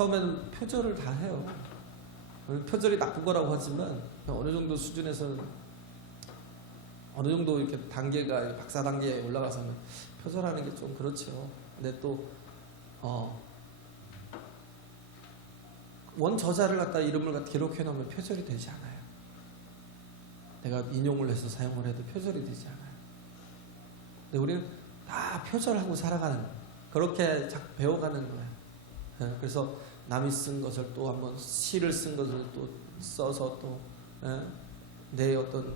처음에는 표절을 다 해요. 표절이 나쁜 거라고 하지만 어느 정도 수준에서는 어느 정도 이렇게 단계가 박사 단계에 올라가서는 표절하는 게 좀 그렇죠. 근데 또 원저자를 갖다 이름을 갖다 기록해 놓으면 표절이 되지 않아요. 내가 인용을 해서 사용을 해도 표절이 되지 않아요. 근데 우리는 다 표절하고 살아가는 거예요. 그렇게 배워가는 거예요. 그래서 남이 쓴 것을 또 한번 시를 쓴 것을 또 써서 또 내 어떤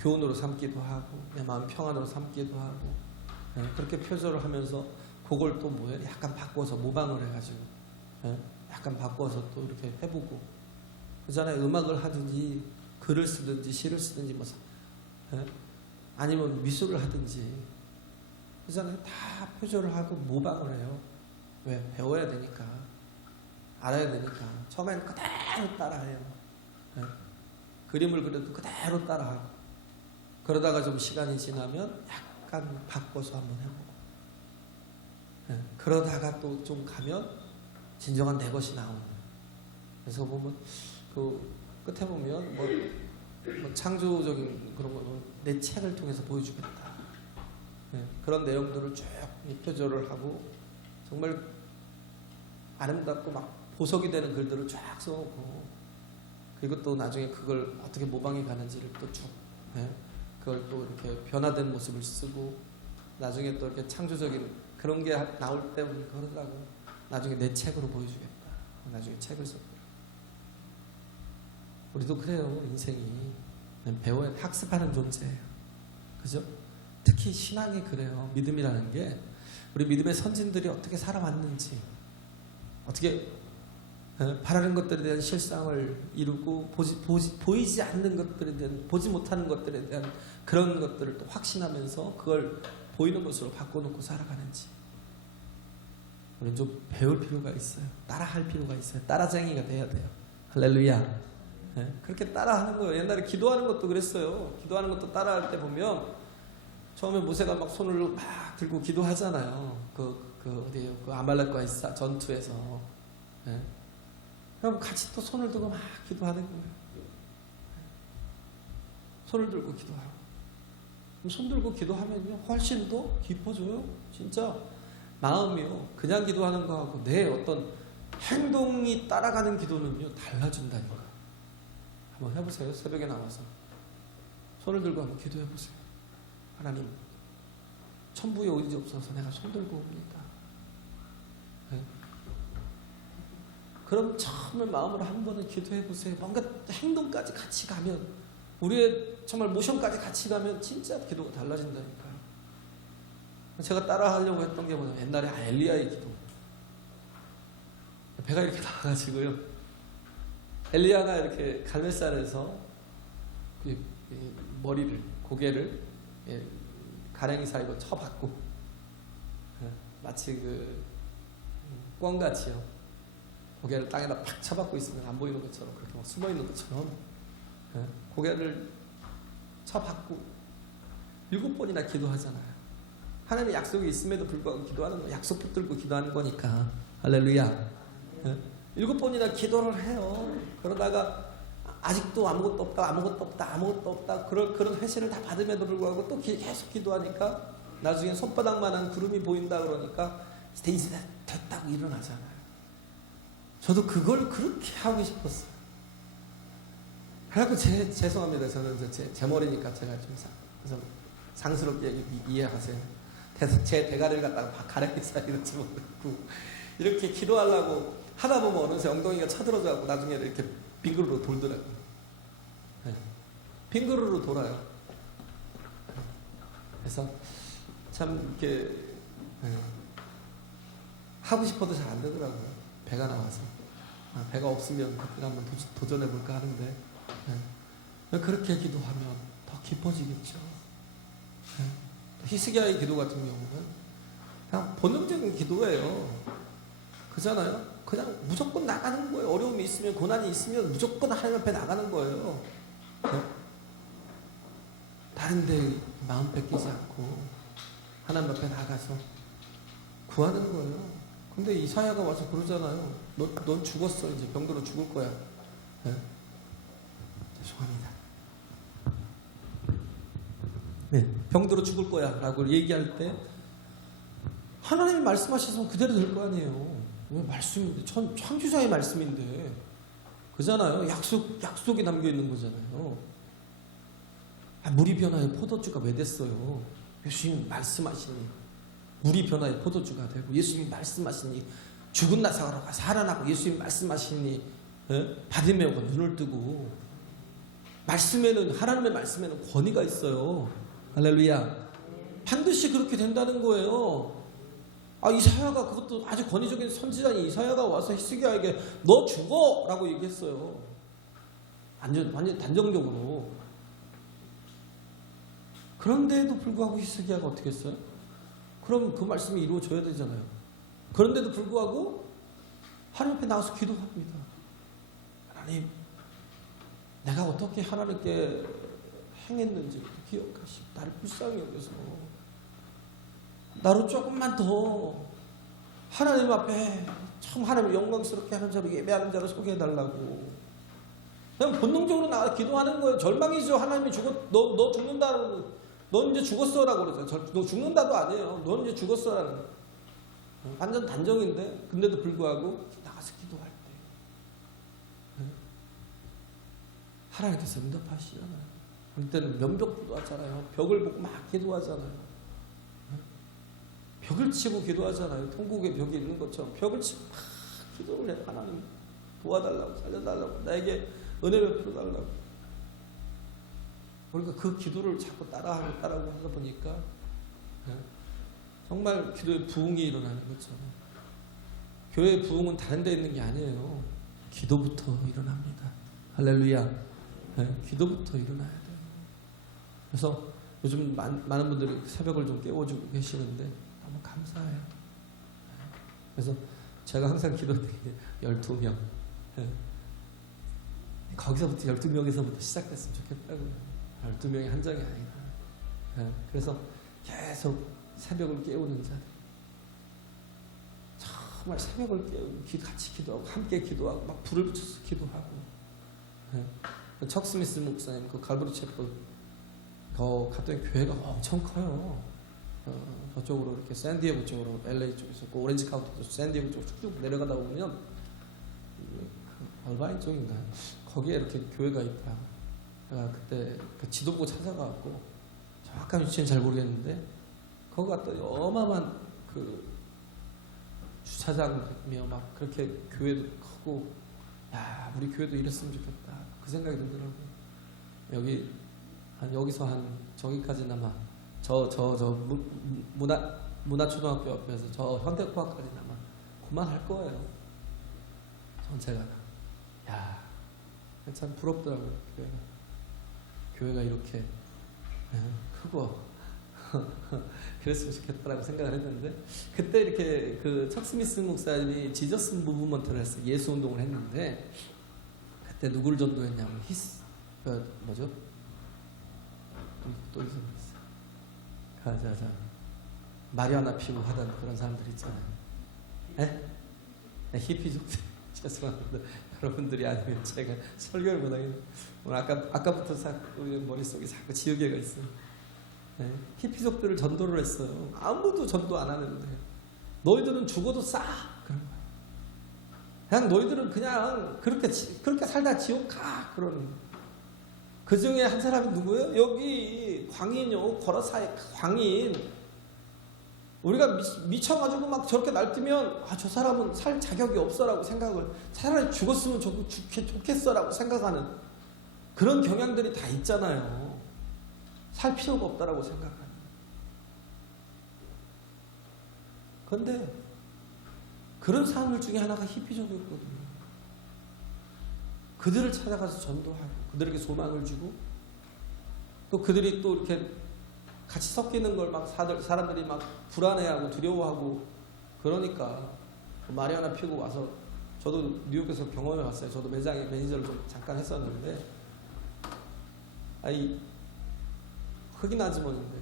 교훈으로 삼기도 하고 내 마음 평안으로 삼기도 하고 그렇게 표절을 하면서 그걸 또 뭐예요? 약간 바꿔서 모방을 해가지고 약간 바꿔서 또 이렇게 해보고 그전에 음악을 하든지 글을 쓰든지 시를 쓰든지 뭐 아니면 미술을 하든지 그전에 다 표절을 하고 모방을 해요. 왜? 배워야 되니까 알아야 되니까 처음에는 그대로 따라해요. 그림을 그려도 그대로 따라하고 그러다가 좀 시간이 지나면 약간 바꿔서 한번 해보고 그러다가 또 좀 가면 진정한 내 것이 나오는. 그래서 보면 그 끝에 보면 뭐 창조적인 그런 거는 내 책을 통해서 보여주겠다. 그런 내용들을 쭉 표절을 하고 정말 아름답고 막 보석이 되는 글들을 쫙 써놓고 그리고 또 나중에 그걸 어떻게 모방해 가는지를 또 쭉 그걸 또 이렇게 변화된 모습을 쓰고 나중에 또 이렇게 창조적인 그런 게 나올 때 그러더라고. 나중에 내 책으로 보여주겠다. 나중에 책을 썼고 우리도 그래요. 인생이 배워야 학습하는 존재예요. 그죠? 특히 신앙이 그래요. 믿음이라는 게 우리 믿음의 선진들이 어떻게 살아왔는지 어떻게 바라는 것들에 대한 실상을 이루고 보이지 않는 것들에 대한 보지 못하는 것들에 대한 그런 것들을 또 확신하면서 그걸 보이는 것으로 바꿔놓고 살아가는지 우리는 좀 배울 필요가 있어요. 따라할 필요가 있어요. 따라쟁이가 돼야 돼요. 할렐루야. 그렇게 따라하는 거예요. 옛날에 기도하는 것도 그랬어요. 기도하는 것도 따라할 때 보면 처음에 모세가 막 손을 막 들고 기도하잖아요. 어디에요? 그 아말렉과의 전투에서. 그럼 같이 또 손을 들고 막 기도하는 거예요. 손을 들고 기도하고. 손 들고 기도하면요, 훨씬 더 깊어져요. 진짜 마음이요. 그냥 기도하는 거하고 내 어떤 행동이 따라가는 기도는요, 달라진다니까. 한번 해보세요. 새벽에 나와서. 손을 들고 한번 기도해보세요. 하나님, 천부에 오리지 없어서 내가 손 들고 옵니다. 그럼 처음에 마음으로 한 번은 기도해보세요. 뭔가 행동까지 같이 가면 우리의 정말 모션까지 같이 가면 진짜 기도가 달라진다니까요. 제가 따라하려고 했던 게 뭐냐면 옛날에 엘리야의 기도. 배가 이렇게 나와가지고요. 엘리야가 이렇게 갈멜산에서 그 머리를 고개를 가랭이 사이로 쳐박고 마치 그 꿩같이요. 고개를 땅에다 팍 쳐박고 있으면 안 보이는 것처럼 그렇게 막 숨어 있는 것처럼 고개를 쳐박고 7번이나 기도하잖아요. 하나님의 약속이 있음에도 불구하고 기도하는 거, 약속 붙들고 기도하는 거니까. 할렐루야. 7번이나 기도를 해요. 그러다가 아직도 아무것도 없다. 그런 회신을 다 받음에도 불구하고 또 계속 기도하니까 나중에 손바닥만한 구름이 보인다 그러니까 이제 됐다고 일어나잖아요. 저도 그걸 그렇게 하고 싶었어요. 그래갖고 죄송합니다. 저는 제 머리니까 제가 좀 그래서 상스럽게 이해하세요. 제 대가리를 갖다가 가랭이 사이로 집어넣고 이렇게 기도하려고 하다 보면 어느새 엉덩이가 차들어져갖고 나중에 이렇게 빙그르르 돌더라고요. 빙그르르 돌아요. 그래서 참 이렇게 하고 싶어도 잘 안 되더라고요. 배가 나와서. 배가 없으면 그때 한번 도전해볼까 하는데 그렇게 기도하면 더 깊어지겠죠. 히스기야의 기도 같은 경우는 그냥 본능적인 기도예요. 그잖아요. 그냥 무조건 나가는 거예요. 어려움이 있으면 고난이 있으면 무조건 하나님 앞에 나가는 거예요. 다른 데 마음 뺏기지 않고 하나님 앞에 나가서 구하는 거예요. 근데 이사야가 와서 그러잖아요. 넌 죽었어. 이제 병들어 죽을 거야. 네? 죄송합니다. 네, 병들어 죽을 거야 라고 얘기할 때 하나님이 말씀하셔서 그대로 될 거 아니에요. 왜 말씀인데, 창조자의 말씀인데, 그잖아요. 약속이 담겨 있는 거잖아요. 물이 변화해 포도주가 왜 됐어요? 예수님이 말씀하시니 물이 변화해 포도주가 되고, 예수님이 말씀하시니 죽은 나사로가 살아나고, 예수님이 말씀하시니 바디메오가 눈을 뜨고, 말씀에는, 하나님의 말씀에는 권위가 있어요. 할렐루야. 반드시 그렇게 된다는 거예요. 이사야가, 그것도 아주 권위적인 선지자인 이사야가 와서 히스기야에게 너 죽어! 라고 얘기했어요. 완전 단정적으로. 그런데도 불구하고 히스기야가 어떻게 했어요? 그럼 그 말씀이 이루어져야 되잖아요. 그런데도 불구하고 하나님 앞에 나와서 기도합니다. 하나님, 내가 어떻게 하나님께 행했는지 기억하시고 나를 불쌍히 여겨서 나로 조금만 더 하나님 앞에 참 하나님을 영광스럽게 하는 자로, 예배하는 자로 소개해달라고. 그냥 본능적으로 나가 기도하는 거예요. 절망이죠. 하나님이 너 죽는다는, 넌 이제 죽었어라고 그러잖아요. 너 죽는다도 아니에요. 넌 이제 죽었어라는. 완전 단정인데, 근데도 불구하고 나가서 기도할 때 하나님께서 응답하시잖아요. 그때는 면벽도 하잖아요. 벽을 보고 막 기도하잖아요. 벽을 치고 기도하잖아요. 통곡의 벽이 있는 것처럼 벽을 치고 막 기도를 해요. 하나님 도와달라고, 살려달라고, 나에게 은혜 베풀어 달라고. 그러니까 그 기도를 자꾸 따라하고 하다 보니까 정말 기도의 부흥이 일어나는 거죠. 교회의 부흥은 다른 데 있는 게 아니에요. 기도부터 일어납니다. 할렐루야. 기도부터 일어나야 돼요. 그래서 요즘 많은 분들이 새벽을 좀 깨워주고 계시는데 너무 감사해요. 그래서 제가 항상 기도할 때 12명. 거기서부터 12명에서부터 시작됐으면 좋겠다고요. 12명이 한 장이 아니라. 그래서 계속 새벽을 깨우는 자들. 정말 새벽을 깨우고 같이 기도하고 함께 기도하고 막 불을 붙여서 기도하고. 척 스미스 목사님 그 갈보리 채플 갔더니 교회가 엄청 커요. 저쪽으로 이렇게 샌디에고 쪽으로 LA 쪽에서 그 오렌지 카운티 샌디에고 쪽으로 쭉 내려가다 보면 얼바인 쪽인가 거기에 이렇게 교회가 있다. 제가 그때 그 지도부 찾아가고 정확한 위치는 잘 모르겠는데 거기 갔더니 어마어마한 그 주차장이며 막 그렇게 교회도 크고, 야 우리 교회도 이랬으면 좋겠다 그 생각이 들더라고요. 여기서 한 저기까지나마 저 문화초등학교 옆에서 저 현대코아까지나마 그만할 거예요. 전체가. 야, 참 부럽더라고요. 교회가 이렇게 크고 그랬으면 좋겠다라고 생각을 했는데, 그때 이렇게 그 척 스미스 목사님이 지저스 무브먼트를 했어요. 예수 운동을 했는데 그때 누구를 전도했냐면 뭐죠? 또 있었어요. 마리아나 피고 하던 그런 사람들 있잖아요. 네, 히피족들. 죄송합니다. 여러분들이 아니면 제가 설교를 못하겠네요. 오늘 아까부터 우리 머릿속에 자꾸 지우개가 있어요. 네, 히피족들을 전도를 했어요. 아무도 전도 안 하는데 너희들은 죽어도 싸. 그런 거예요. 그냥 너희들은 그냥 그렇게 살다 지옥 가. 그러는 거예요. 그 중에 한 사람이 누구예요? 여기 광인요. 거라사의 광인. 우리가 미쳐가지고 막 저렇게 날뛰면 저 사람은 살 자격이 없어라고 생각을, 차라리 죽었으면 좋겠어라고 생각하는 그런 경향들이 다 있잖아요. 살 필요가 없다라고 생각하는. 그런데 그런 사람들 중에 하나가 히피족이었거든요. 그들을 찾아가서 전도하고 그들에게 소망을 주고, 또 그들이 또 이렇게 같이 섞이는 걸 막 사람들이 막 불안해하고 두려워하고 그러니까 마리아나 피고 와서, 저도 뉴욕에서 경험해 봤어요. 저도 매장에 매니저를 좀 잠깐 했었는데, 흑인 아주머니인데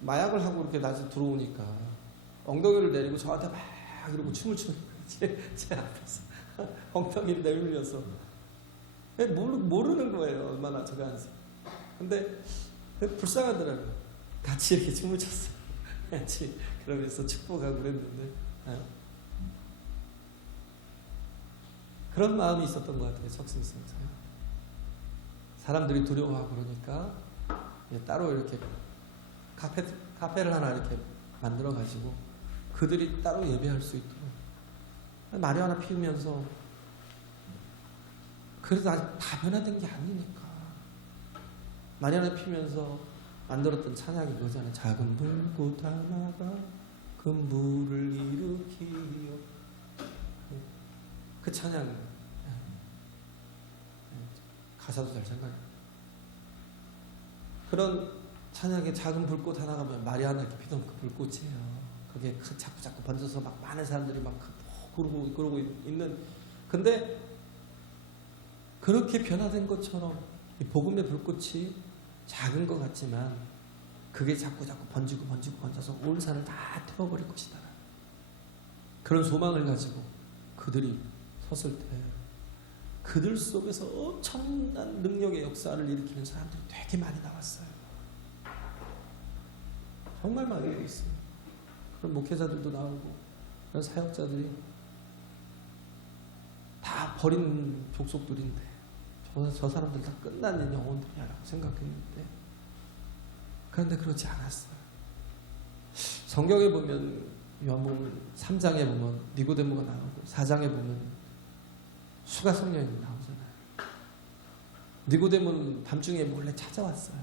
마약을 하고 이렇게 낮에 들어오니까 엉덩이를 내리고 저한테 막 이러고 춤을 추는 거예요. 제 앞에서 엉덩이를 내밀면서 모르는 거예요. 얼마나 제가 안서. 근데 불쌍하더라고요. 같이 이렇게 춤을 췄어요. 같이 그러면서 축복하고 그랬는데 그런 마음이 있었던 것 같아요. 척신성사요. 사람들이 두려워하고 그러니까 따로 이렇게 카페를 하나 이렇게 만들어 가지고 그들이 따로 예배할 수 있도록 마리아나 피우면서 그래도 아직 다 변화된 게 아니니까 마리아나 피우면서 만들었던 찬양이 그거잖아요. 작은 불꽃 하나가 큰 불을 일으키요. 그 찬양 가사도 잘 생각해요. 그런 찬양의 작은 불꽃 하나가 마리아나 이렇게 피던 그 불꽃이에요. 그게 자꾸 번져서 막 많은 사람들이 막 그러고 있는. 근데 그렇게 변화된 것처럼 이 복음의 불꽃이 작은 것 같지만 그게 자꾸 번져서 온 산을 다 태워버릴 것이다. 그런 소망을 가지고 그들이 섰을 때 그들 속에서 엄청난 능력의 역사를 일으키는 사람들이 되게 많이 나왔어요. 정말 많이 있어요. 그런 목회자들도 나오고 그런 사역자들이 다 버린 족속들인데 저 사람들 다 끝난 영혼들이라고 생각했는데 그런데 그렇지 않았어요. 성경에 보면 요한복음 3장에 보면 니고데모가 나오고 4장에 보면 수가 성령이 나오잖아요. 니고데모는 밤중에 몰래 찾아왔어요.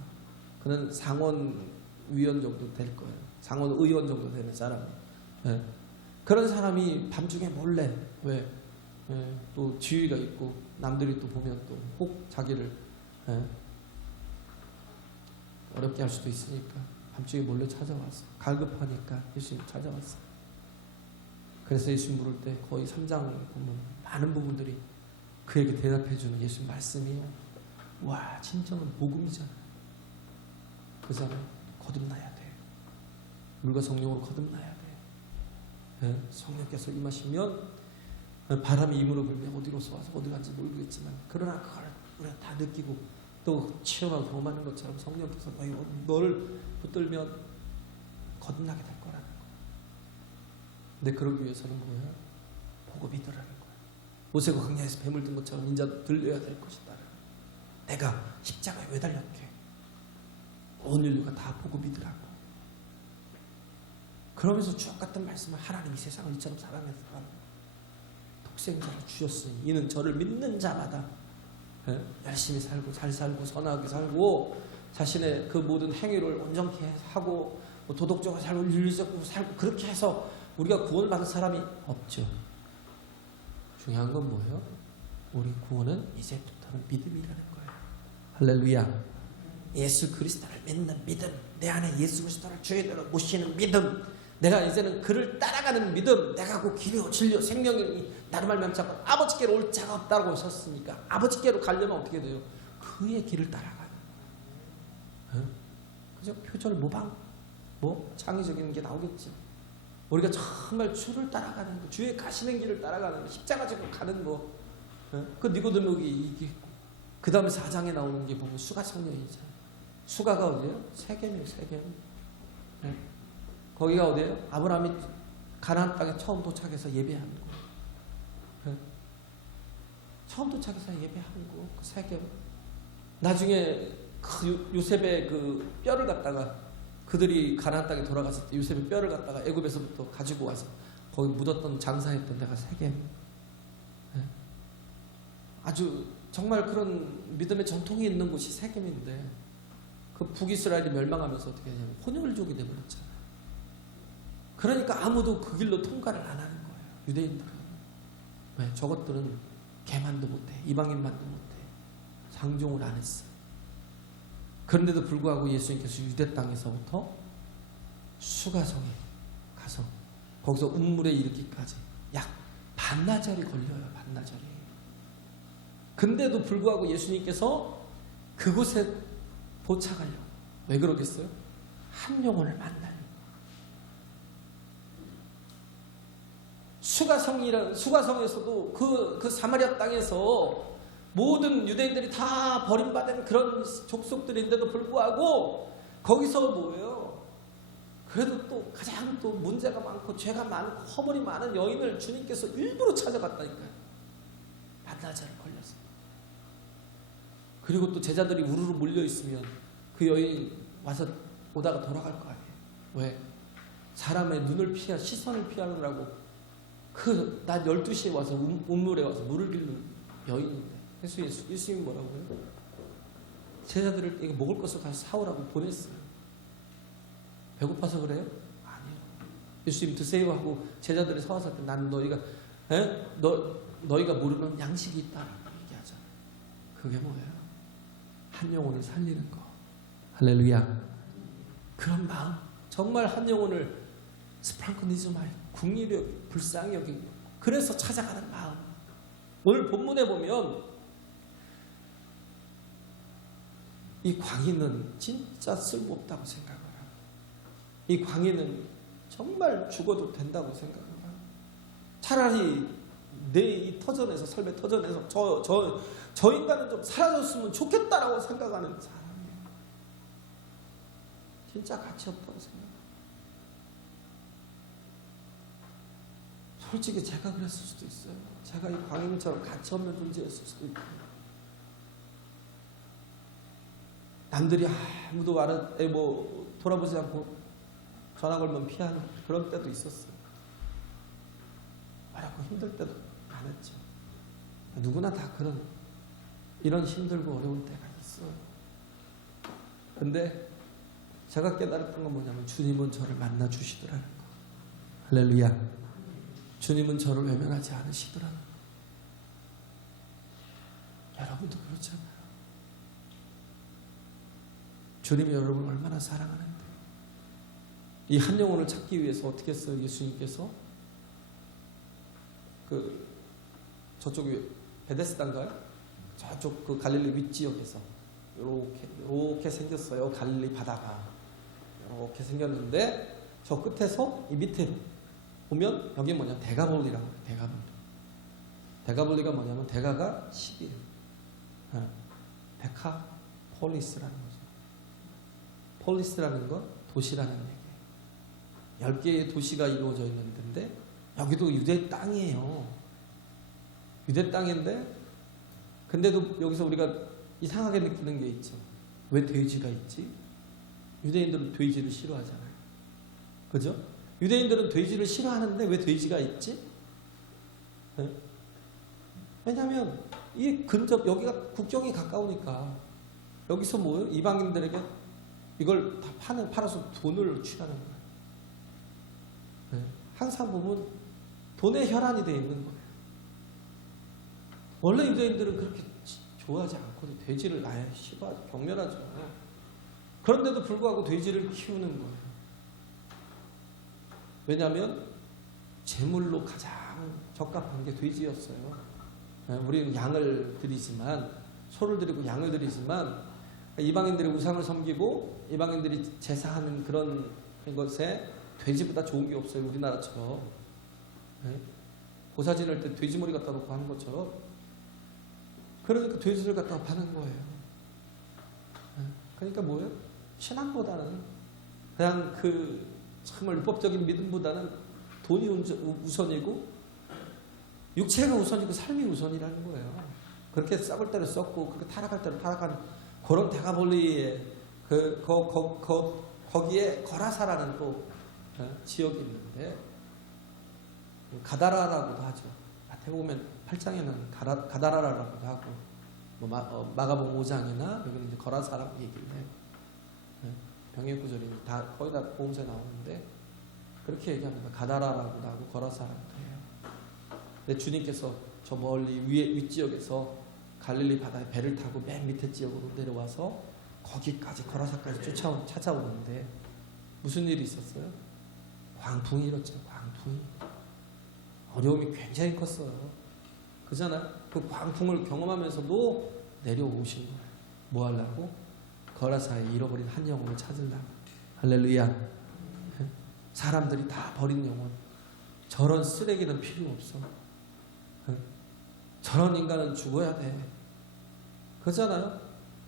그는 상원위원 정도 될 거예요. 상원의원 정도 되는 사람. 네. 그런 사람이 밤중에 몰래 왜? 네. 또 지위가 있고 남들이 또 보면 또 혹 자기를 어렵게 할 수도 있으니까 밤중에 몰래 찾아왔어. 갈급하니까 예수님 찾아왔어. 그래서 예수님 물을 때 거의 3장 보면 많은 부분들이 그에게 대답해주는 예수님 말씀이에요. 와, 진정한 복음이잖아. 그 사람 거듭나야 돼. 물과 성령으로 거듭나야 돼. 네? 성령께서 임하시면 바람이 입으로 불면 어디로서 와서 어디 간지 모르겠지만 그러나 그걸 우리가 다 느끼고 또 치열하고 경험하는 것처럼 성령께서 너를 붙들면 거듭나게 될 거라는 거예요. 근데 그러기 위해서는 뭐예요? 복음이 들어라는 거예요. 모세가 광야에서 뱀을 든 것처럼 인자 들려야 될 것이다. 내가 십자가에 왜 달렸게? 온 인류가 다 복음이더라고. 그러면서 주옥 같은 말씀을 하나님이 세상을 이처럼 사랑했다. 독생자를 주셨으니 이는 저를 믿는 자마다 열심히 살고 잘 살고 선하게 살고 자신의 그 모든 행위를 온전케 하고 도덕적으로 살고 윤리적으로 살고 그렇게 해서 우리가 구원을 받은 사람이 없죠. 중요한 건 뭐예요? 우리 구원은 이제부터는 믿음이라는 거예요. 할렐루야. 예수 그리스도를 믿는 믿음, 내 안에 예수 그리스도를 주인으로 모시는 믿음, 내가 이제는 그를 따라가는 믿음, 내가 그 길이요 진리요 생명이 나를 말미암지 않고 아버지께로 올 자가 없다고 하셨으니까 아버지께로 가려면 어떻게 돼요? 그의 길을 따라가는 거예요. 그죠? 표절 모방 창의적인 게 나오겠죠. 우리가 정말 주를 따라가는 거, 주의 가시는 길을 따라가는 거, 십자가 지고 가는 거, 그 니고데모가 이기고 그 다음에 4장에 나오는 게 보면 수가 성령이잖아요. 수가가 어디예요? 세겜이에요. 세겜. 거기가 어디예요? 아브라함이 가나안 땅에 처음 도착해서 예배하는 거. 처음 도착해서 예배하는 거. 그 세겜. 나중에 그 요셉의 그 뼈를 갖다가 그들이 가나안 땅에 돌아갔을 때 요셉의 뼈를 갖다가 애굽에서부터 가지고 와서 거기 묻었던 장사했던 데가 세겜. 아주 정말 그런 믿음의 전통이 있는 곳이 세겜인데 그 북이스라엘이 멸망하면서 어떻게 하냐면 혼혈족이 되어버렸잖아요. 그러니까 아무도 그 길로 통과를 안 하는 거예요. 유대인들은. 왜? 저것들은 개만도 못해. 이방인만도 못해. 상종을 안 했어요. 그런데도 불구하고 예수님께서 유대 땅에서부터 수가성에 가서 거기서 운물에 이르기까지 약 반나절이 걸려요. 반나절이. 근데도 불구하고 예수님께서 그곳에 도착하려고. 왜 그러겠어요? 한 영혼을 만나려고. 수가성에서도 그 사마리아 땅에서 모든 유대인들이 다 버림받은 그런 족속들인데도 불구하고 거기서 뭐예요? 그래도 또 가장 또 문제가 많고 죄가 많고 허물이 많은 여인을 주님께서 일부러 찾아갔다니까요. 만나자를 걸려서. 그리고 또 제자들이 우르르 몰려있으면 그 여인 와서 오다가 돌아갈 거 아니에요. 왜? 사람의 눈을 시선을 피하느라고 낮 12시에 와서 운물에 와서 물을 길는 여인인데 예수님이 뭐라고요? 제자들을 이거 먹을 것을 가서 사오라고 보냈어요. 배고파서 그래요? 아니요. 예수님 드세요 하고 제자들이 사와서 할 때 나는 너희가 모르는 양식이 있다라고 얘기하잖아요. 그게 뭐예요? 한 영혼을 살리는 거. 할렐루야. 그런 마음, 정말 한 영혼을 스프랑크니즈마이 국리력 불쌍히 여기고 그래서 찾아가는 마음. 오늘 본문에 보면 이 광인은 진짜 쓸모없다고 생각을 해요. 이 광인은 정말 죽어도 된다고 생각을 해요. 차라리 내 이 터전에서, 삶의 터전에서 저 인간은 좀 사라졌으면 좋겠다라고 생각하는 사람이에요. 진짜 가치 없다고 생각해요. 솔직히 제가 그랬을 수도 있어요. 제가 이 광인처럼 가치 없는 존재였을 수도 있고, 남들이 아무도 돌아보지 않고 전화 걸면 피하는 그런 때도 있었어요. 말하고 힘들 때도 많았죠. 누구나 다 이런 힘들고 어려운 때가 있어요. 근데 제가 깨달았던 건 뭐냐면 주님은 저를 만나 주시더라는 거. 할렐루야. 주님은 저를 외면하지 않으시더라는 거. 여러분도 그렇잖아요. 주님이 여러분을 얼마나 사랑하는데 이 한 영혼을 찾기 위해서 어떻게 했어요? 예수님께서 저쪽이 베데스다인가요? 저쪽 그 갈릴리 윗지역에서 이렇게 생겼어요. 갈릴리 바다가 이렇게 생겼는데 저 끝에서 이 밑에 보면 여기 뭐냐 대가볼리라고 해요. 대가볼리가 뭐냐면 대가가 10일 데카폴리스라는 거죠. 폴리스라는 건 도시라는 얘기예요. 10개의 도시가 이루어져 있는 데인데 여기도 유대 땅이에요. 유대 땅인데 근데도 여기서 우리가 이상하게 느끼는 게 있죠. 왜 돼지가 있지? 유대인들은 돼지를 싫어하잖아요. 그죠? 유대인들은 돼지를 싫어하는데 왜 돼지가 있지? 네? 왜냐하면 이 근접 여기가 국경이 가까우니까 여기서 뭐예요? 이방인들에게 이걸 다 팔아서 돈을 취하는 거예요. 네? 항상 보면 돈의 혈안이 되어 있는 거예요. 원래 유대인들은 그렇게 좋아하지 않거든요. 돼지를 아예 싫어하죠. 경멸하죠. 그런데도 불구하고 돼지를 키우는 거예요. 왜냐하면 제물로 가장 적합한 게 돼지였어요. 우리는 양을 드리지만 소를 드리고 양을 드리지만 이방인들이 우상을 섬기고 이방인들이 제사하는 그런 것에 돼지보다 좋은 게 없어요. 우리나라처럼 고사 지낼 때 돼지머리 갖다 놓고 하는 것처럼. 그러니까 돼지를 갖다가 파는 거예요. 그러니까 뭐예요? 신앙보다는 그냥 정말 율법적인 믿음보다는 돈이 우선이고 육체가 우선이고 삶이 우선이라는 거예요. 그렇게 썩을 때를 썩고 그렇게 타락할 때를 타락하는 그런 대가볼리에 거기에 거라사라는 또 지역이 있는데 가다라라고도 하죠. 마태복음 8장에는 가다라라고도 하고 마가복음 5장이나 여기는 이제 거라사라고 얘기를 해요. 병의 구절이 다 거의 다 복음서에 나오는데 그렇게 얘기합니다. 가다라라고도 하고 거라사라고도 해요. 근데 주님께서 저 멀리 윗지역에서 갈릴리 바다에 배를 타고 맨 밑에 지역으로 내려와서 거기까지 거라사까지 찾아오는데 무슨 일이 있었어요? 광풍이 일었죠. 광풍이. 어려움이 굉장히 컸어요. 그잖아요. 그 광풍을 경험하면서도 내려오신 거예요. 뭐 하려고? 거라사에 잃어버린 한 영혼을 찾으려고. 할렐루야. 사람들이 다 버린 영혼. 저런 쓰레기는 필요 없어. 저런 인간은 죽어야 돼. 그러잖아요.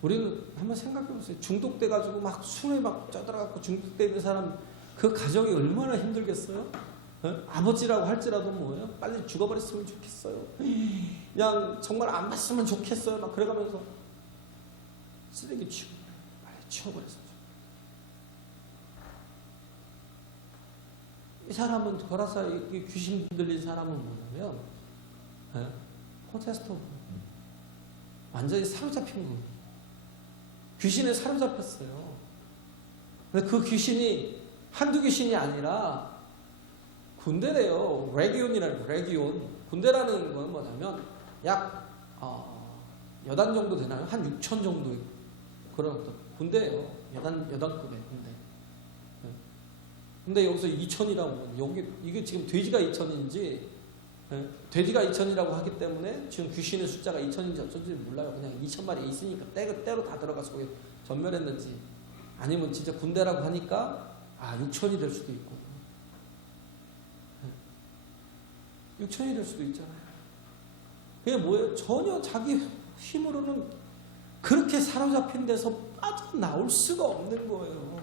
우리는 한번 생각해 보세요. 중독돼 가지고 막 술에 막 쪄들어갖고 중독돼 있는 사람, 그 가정이 얼마나 힘들겠어요? 아버지라고 할지라도 뭐예요? 빨리 죽어버렸으면 좋겠어요. 그냥 정말 안 봤으면 좋겠어요. 막 그래가면서 쓰레기 치우고 빨리 치워버렸어요. 이 사람은 거라사 귀신 들린 사람은 뭐냐면 포테스토, 완전히 사로잡힌 거예요. 귀신에 사로잡혔어요. 근데 그 귀신이 한두 귀신이 아니라 군대래요. 레기온이라는, 레기온. 군대라는 건 뭐냐면 약 여단 정도 되나요? 한 6천 정도의 그런 어떤 군대예요. 여단급의 군대. 근데 여기서 2천이라고, 여기 이게 지금 돼지가 2천인지 돼지가 2천이라고 하기 때문에 지금 귀신의 숫자가 2천인지 어쩐지 몰라요. 그냥 2천 마리 있으니까 때로 다 들어가서 거기 전멸했는지, 아니면 진짜 군대라고 하니까 6천이 될 수도 있고, 6천이 될 수도 있잖아요. 그게 뭐예요? 전혀 자기 힘으로는 그렇게 사로잡힌 데서 빠져나올 수가 없는 거예요.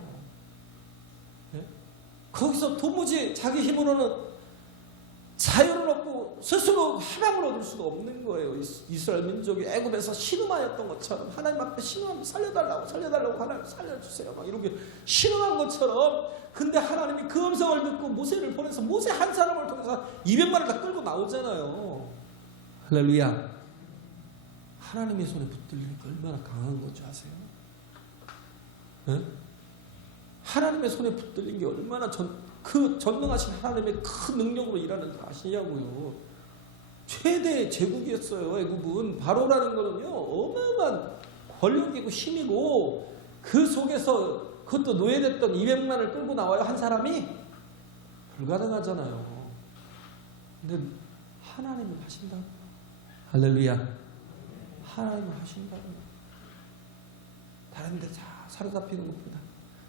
거기서 도무지 자기 힘으로는 자유를 얻고 스스로 해방을 얻을 수가 없는 거예요. 이스라엘 민족이 애굽에서 신음하였던 것처럼, 하나님 앞에 신음하면 살려달라고 하나님 살려주세요 막 이렇게 신음한 것처럼. 근데 하나님이 그 음성을 듣고 모세를 보내서 모세 한 사람을 통해서 200만을 다 끌고 나오잖아요. 할렐루야. 하나님의 손에 붙들리니까 얼마나 강한 건지 아세요? 하나님의 손에 붙들린 게 얼마나 그 전능하신 하나님의 큰 능력으로 일하는 거 아시냐고요. 최대의 제국이었어요. 애굽은. 바로라는 거는요, 어마어마한 권력이고 힘이고, 그 속에서 그것도 노예됐던 200만을 끌고 나와요, 한 사람이? 불가능하잖아요. 근데 하나님을 하신다고. 할렐루야. 하나님을 하신다고. 다른 데 사로잡히는 것보다,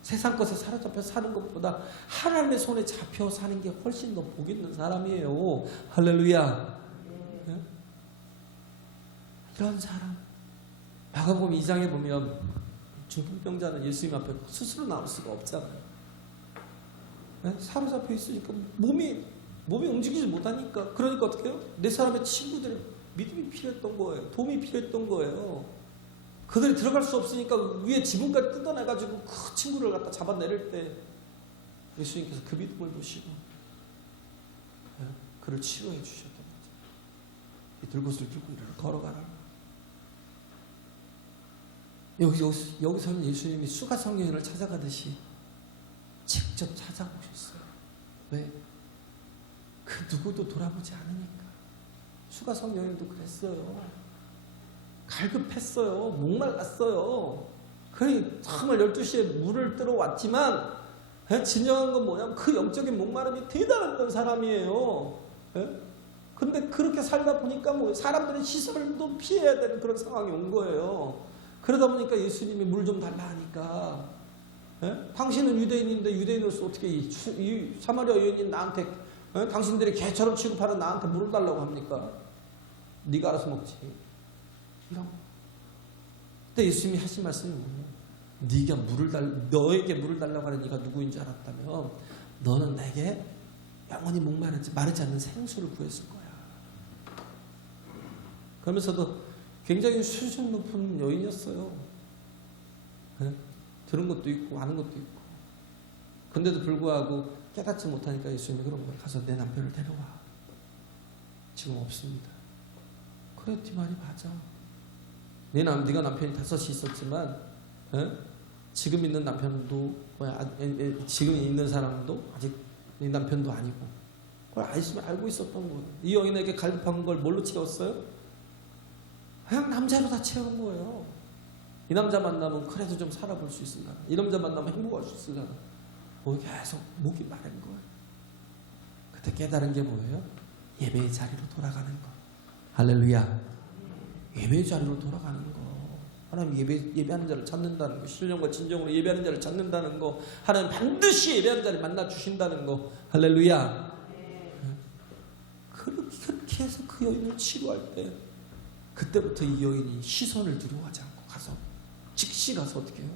세상 것에 사로잡혀 사는 것보다 하나님의 손에 잡혀 사는 게 훨씬 더 복 있는 사람이에요. 할렐루야. 네? 이런 사람. 마가복음 2장에 보면 중풍병자는 예수님 앞에 스스로 나올 수가 없잖아요. 네? 사로잡혀 있으니까 몸이 움직이지 못하니까. 그러니까 어떻게 해요? 내 사람의 친구들의 믿음이 필요했던 거예요. 도움이 필요했던 거예요. 그들이 들어갈 수 없으니까 위에 지붕까지 뜯어내가지고 그 친구를 갖다 잡아내릴 때 예수님께서 그 믿음을 보시고 그를 치료해 주셨던 거죠. 들것을 들고 이리로 걸어가라. 여기서는 예수님이 수가성 여인을 찾아가듯이 직접 찾아오셨어요. 왜? 그 누구도 돌아보지 않으니까. 수가성 여인도 그랬어요. 갈급했어요. 목말랐어요. 그러니 정말 12시에 물을 뜨러 왔지만 진정한 건 뭐냐면 그 영적인 목마름이 대단했던 사람이에요. 근데 그렇게 살다 보니까 뭐 사람들의 시선을 또 피해야 되는 그런 상황이 온 거예요. 그러다 보니까 예수님이 물 좀 달라 하니까, 당신은 유대인인데 유대인으로서 어떻게 이 사마리아 여인인 나한테, 당신들이 개처럼 취급하는 나한테 물을 달라고 합니까? 네가 알아서 먹지. 이런. 근데 예수님이 하신 말씀이 뭐예요? 너에게 물을 달라고 하는 네가 누구인 줄 알았다면 너는 내게 영원히 마르지 않는 생수를 구했을 거야. 그러면서도 굉장히 수준 높은 여인이었어요. 들은 것도 있고 아는 것도 있고. 근데도 불구하고 깨닫지 못하니까 예수님이 그런 거예요. 가서 내 남편을 데려와. 지금 없습니다. 그래, 네 말이 맞아. 네가 남편이 5이 있었지만, 지금 있는 남편도, 지금 있는 사람도 아직 네 남편도 아니고, 그걸 알고 있었던 거예요. 이 여인에게 갈급한 걸 뭘로 채웠어요? 그냥 남자로 다 채운 거예요. 이 남자 만나면 그래도 좀 살아볼 수 있으려나, 이 남자 만나면 행복할 수 있으려나, 계속 목이 마른 거예요. 그때 깨달은 게 뭐예요? 예배의 자리로 돌아가는 거. 할렐루야. 예배의 자리로 돌아가는 거. 하나님 예배하는 자를 찾는다는 거. 신령과 진정으로 예배하는 자를 찾는다는 거. 하나님 반드시 예배하는 자를 만나 주신다는 거. 할렐루야. 그렇게 해서 그 여인을 치료할 때 그때부터 이 여인이 시선을 두려워하지 않고 가서 즉시 가서 어떻게 해요?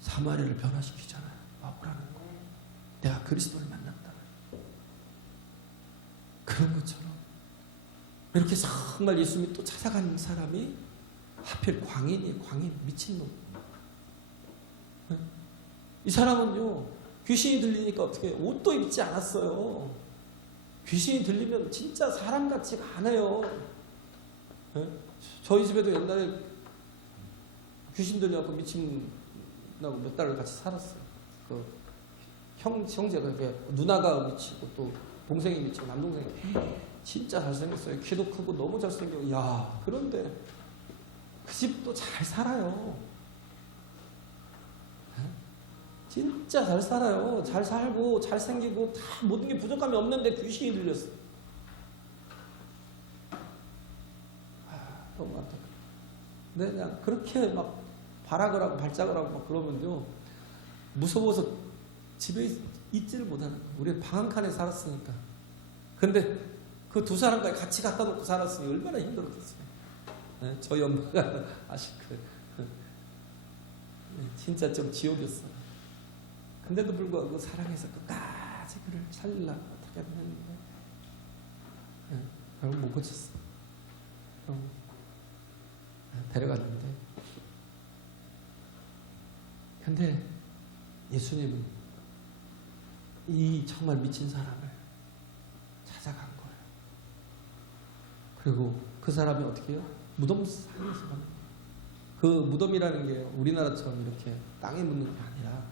사마리아를 변화시키잖아요. 와보라는 거. 내가 그리스도를 만났다. 그런 것처럼 이렇게 정말 예수님이 또 찾아간 사람이 하필 광인이에요. 광인, 미친놈. 이 사람은요, 귀신이 들리니까 어떻게 해요? 옷도 입지 않았어요. 귀신이 들리면 진짜 사람 같지가 않아요. 저희 집에도 옛날에 귀신 들려갖고 미친나고 몇 달을 같이 살았어요. 그 형제가, 누나가 미치고 또 동생이 미치고 남동생이 진짜 잘생겼어요. 키도 크고 너무 잘생겨. 야, 그런데 그 집도 잘 살아요. 진짜 잘 살아요. 잘 살고 잘생기고 다 모든 게 부족함이 없는데 귀신이 들렸어요. 너무 안타까워요. 근데 그냥 그렇게 막 발악을 하고 발작을 하고 막 그러면요, 무서워서 집에 있지를 못하는 거예요. 우리는 방 한 칸에 살았으니까. 근데 그 두 사람까지 같이 갖다 놓고 살았으니 얼마나 힘들었겠어요. 네? 저희 엄마가 아실 거예요. 진짜 좀 지옥이었어요. 근데도 불구하고 사랑해서 끝까지 그를 살리려고 어떻게 했는데 결국 못 고쳤어. 그럼 데려갔는데, 근데 예수님은 이 정말 미친 사람을 찾아간 거예요. 그리고 그 사람이 어떻게 해요? 무덤 사이에서 그 무덤이라는 게 우리나라처럼 이렇게 땅에 묻는 게 아니라,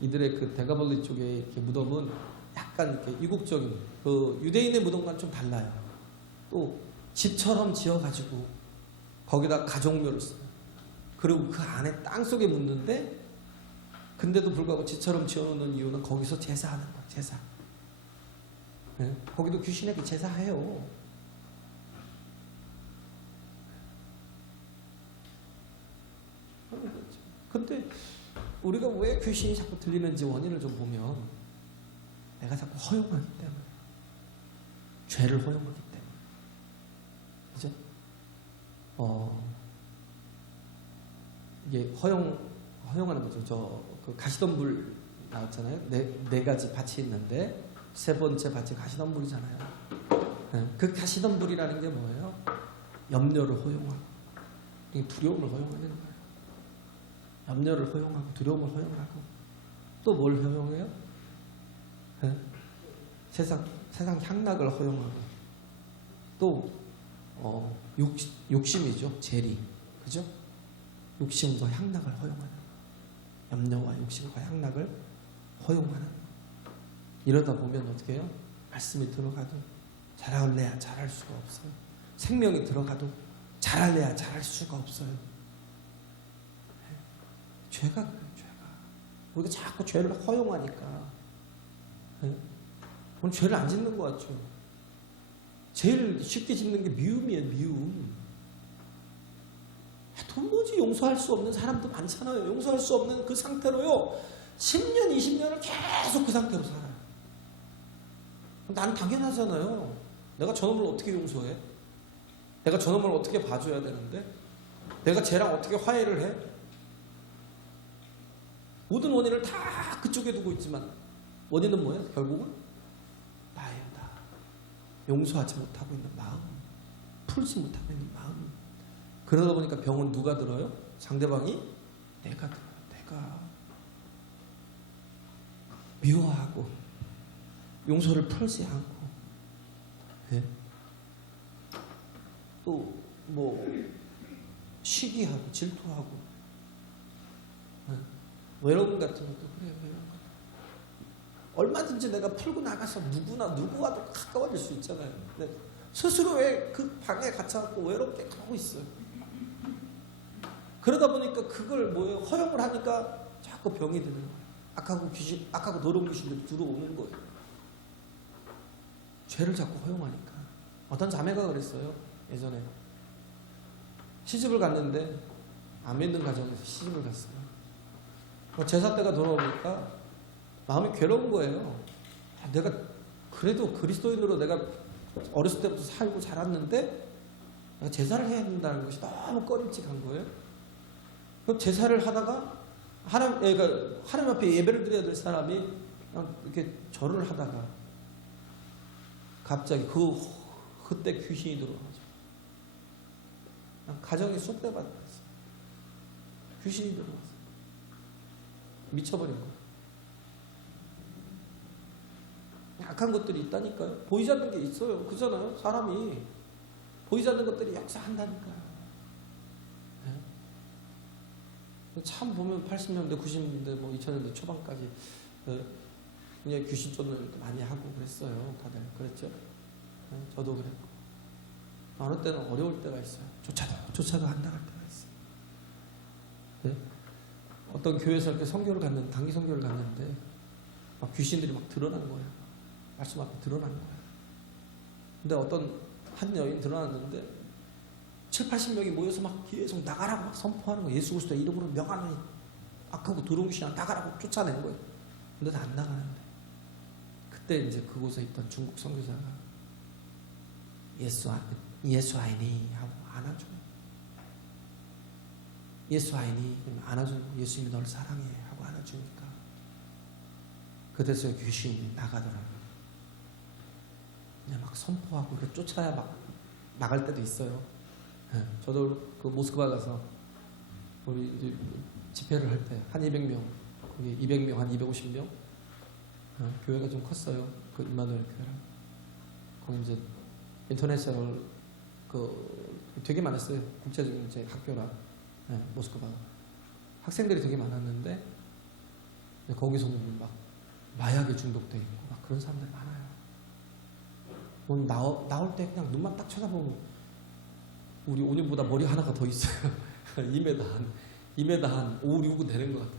이들의 그 대가벌리 쪽에 이렇게 무덤은 약간 이렇게 이국적인, 그 유대인의 무덤과는 좀 달라요. 또 집처럼 지어가지고 거기다 가족묘를 써요. 그리고 그 안에 땅 속에 묻는데, 근데도 불구하고 집처럼 지어놓는 이유는 거기서 제사하는 거예요. 제사. 네? 거기도 귀신에게 제사해요. 근데 우리가 왜 귀신이 자꾸 들리는지 원인을 좀 보면, 내가 자꾸 허용하기 때문에, 죄를 허용하기 때문에, 그죠? 이게 허용하는 거죠. 그 가시덤불 나왔잖아요. 네 가지 밭이 있는데 세 번째 밭이 가시덤불이잖아요. 그 가시덤불이라는 게 뭐예요? 염려를 허용하고 두려움을 허용하는 거예요. 염려를 허용하고 두려움을 허용하고 또 뭘 허용해요? 세상 향락을 허용하고 또 욕심이죠. 재리, 그죠? 욕심과 향락을 허용하는, 염려와 욕심과 향락을 허용하는. 이러다 보면 어떻게 해요? 말씀이 들어가도 잘할래야 잘할 수가 없어요. 생명이 들어가도 잘할래야 잘할 수가 없어요. 죄가 그래요. 죄가 우리가 자꾸 죄를 허용하니까 오늘 죄를 안 짓는 것 같죠. 제일 쉽게 짓는 게 미움이에요. 미움. 도무지 용서할 수 없는 사람도 많잖아요. 용서할 수 없는 그 상태로요, 10년, 20년을 계속 그 상태로 살아요. 난 당연하잖아요. 내가 저놈을 어떻게 용서해? 내가 저놈을 어떻게 봐줘야 되는데? 내가 쟤랑 어떻게 화해를 해? 모든 원인을 다 그쪽에 두고 있지만 원인은 뭐예요? 결국은 나예요. 나. 용서하지 못하고 있는 마음, 풀지 못하고 있는 마음. 그러다 보니까 병은 누가 들어요? 상대방이? 내가 들어요. 내가 미워하고 용서를 풀지 않고, 네? 또 뭐 시기하고 질투하고, 네? 외로움 같은 것도 그래요. 외로움 같은 거. 얼마든지 내가 풀고 나가서 누구와도 가까워질 수 있잖아요. 네? 스스로 왜 그 방에 갇혀갖고 외롭게 가고 있어요. 그러다 보니까 그걸 뭐예요? 허용을 하니까 자꾸 병이 드는 거예요. 악하고 더러운 귀신들이 들어오는 거예요. 죄를 자꾸 허용하니까. 어떤 자매가 그랬어요. 예전에 시집을 갔는데, 안 믿는 가정에서 시집을 갔어요. 제사 때가 돌아오니까 마음이 괴로운 거예요. 내가 그래도 그리스도인으로 내가 어렸을 때부터 살고 자랐는데 내가 제사를 해야 된다는 것이 너무 꺼림칙한 거예요. 그럼 제사를 하다가 그러니까 하나님 앞에 예배를 드려야 될 사람이 그냥 이렇게 절을 하다가 갑자기 그때 귀신이 들어와가지고 그냥 가정이 쑥대밭이 됐어요. 귀신이 들어왔어요. 미쳐버린 거예요. 약한 것들이 있다니까요. 보이지 않는 게 있어요. 그잖아요. 사람이 보이지 않는 것들이 역사한다니까요. 네? 참 보면 80년대, 90년대, 뭐 2000년대 초반까지 그냥 귀신 쫓는 일도 많이 하고 그랬어요. 다들 그랬죠. 네? 저도 그랬고 어느 때는 어려울 때가 있어요. 쫓아도 안 나갈 때가 있어요. 네? 어떤 교회에서 이렇게 선교를 갔는데, 단기 선교를 갔는데 막 귀신들이 막 드러난 거예요. 말씀 앞에 드러난 거예요. 근데 어떤 한 여인 드러났는데 7, 80명이 모여서 막 계속 나가라고 막 선포하는 거예요. 예수 그리스도의 이름으로 명하노니 악하고 더러운 귀신아 나가라고 쫓아낸 거예요. 근데 다 안 나가는데 그때 이제 그곳에 있던 중국 선교사가 예수 아이니 하고 안아줘요. 예수 아이니 안아주는 예수님이 널 사랑해 하고 안아주니까 그때서 귀신이 나가더라고요. 그냥 막 선포하고 이렇게 쫓아야 막 나갈 때도 있어요. 네, 저도 그 모스크바 가서 우리 이제 집회를 할 때 한 200명, 거기 200명, 한 250명 교회가 좀 컸어요. 그 임마누엘 교회랑 거기 이제 인터내셔널 되게 많았어요. 국제적인 이제 학교라 네, 모스크바 학생들이 되게 많았는데 거기서는 막 마약에 중독돼 있고 막 그런 사람들이 많아요. 나올 때 그냥 눈만 딱 쳐다보면 우리 온유보다 머리 하나가 더 있어요. 2m 한 5, 6은 되는 것 같아요.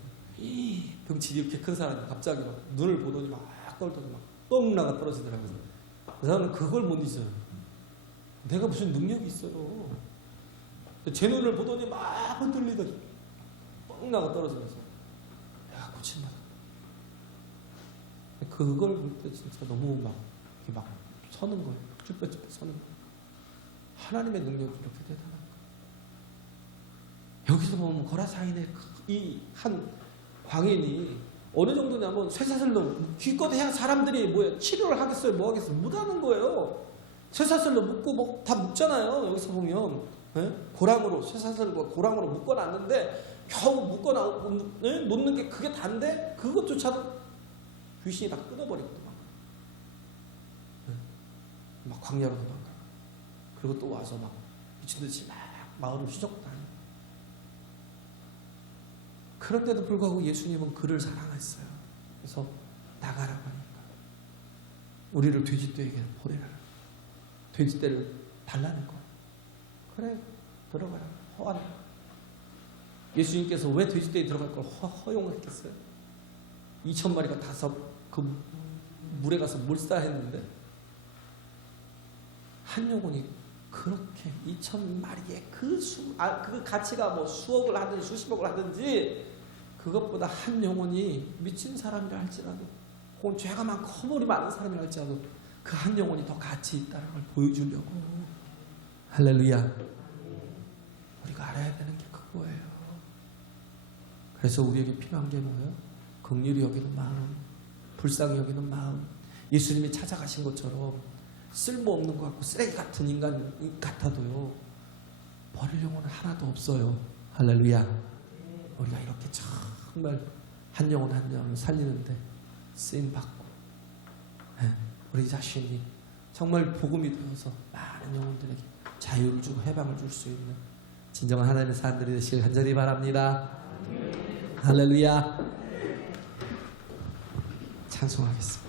덩치 이렇게 큰 사람이 갑자기 막 눈을 보더니 막 떨더니 막 뻥 나가 떨어지더라고요. 그 사람은 그걸 못 잊어요. 내가 무슨 능력이 있어요. 제 눈을 보더니 막 흔들리더니 뻥 나가 떨어지면서 내가 고친다. 그걸 볼 때 진짜 너무 막 서는 거예요. 쭈뼛쭈뼛 서는 거예요. 하나님의 능력이 이렇게 대단한 거예요. 여기서 보면 거라사인의 이 한 광인이 어느 정도냐면 쇠사슬로 기껏 해야 사람들이 치료를 하겠어요, 뭐 하겠어요, 못 하는 거예요. 쇠사슬로 묶고 뭐 다 묶잖아요. 여기서 보면 고랑으로 쇠사슬과 고랑으로 묶어놨는데 겨우 놓는 게 그게 단데 그것조차도 귀신이 다 끊어버리거든. 막 광야로 도망가. 그리고 또 와서 막 미친듯이 막 마을을 휘젓다니. 그런데도 불구하고 예수님은 그를 사랑했어요. 그래서 나가라고 하니까 우리를 돼지떼에게 보내라. 돼지떼를 달라는 거예요. 그래 들어가라. 허하라. 예수님께서 왜 돼지떼에 들어갈 걸 허용을 했겠어요? 2,000마리가 다서 그 물에 가서 몰살했는데 한 영혼이 그렇게 2,000마리의 그 가치가 뭐 수억을 하든지 수십억을 하든지 그것보다 한 영혼이 미친 사람이라 할지라도 혹은 죄가 많고 허물이 많은 사람이라 할지라도 그 한 영혼이 더 가치 있다는 걸 보여주려고. 할렐루야. 우리가 알아야 되는 게 그거예요. 그래서 우리에게 필요한 게 뭐예요? 긍휼히 여기는 마음, 불쌍히 여기는 마음. 예수님이 찾아가신 것처럼 쓸모없는 것 같고 쓰레기 같은 인간 같아도요 버릴 영혼은 하나도 없어요. 할렐루야. 우리가 이렇게 정말 한 영혼 한 영혼을 살리는데 쓰임받고 우리 자신이 정말 복음이 되어서 많은 영혼들에게 자유를 주고 해방을 줄 수 있는 진정한 하나님의 사람들이 되시길 간절히 바랍니다. 할렐루야. 찬송하겠습니다.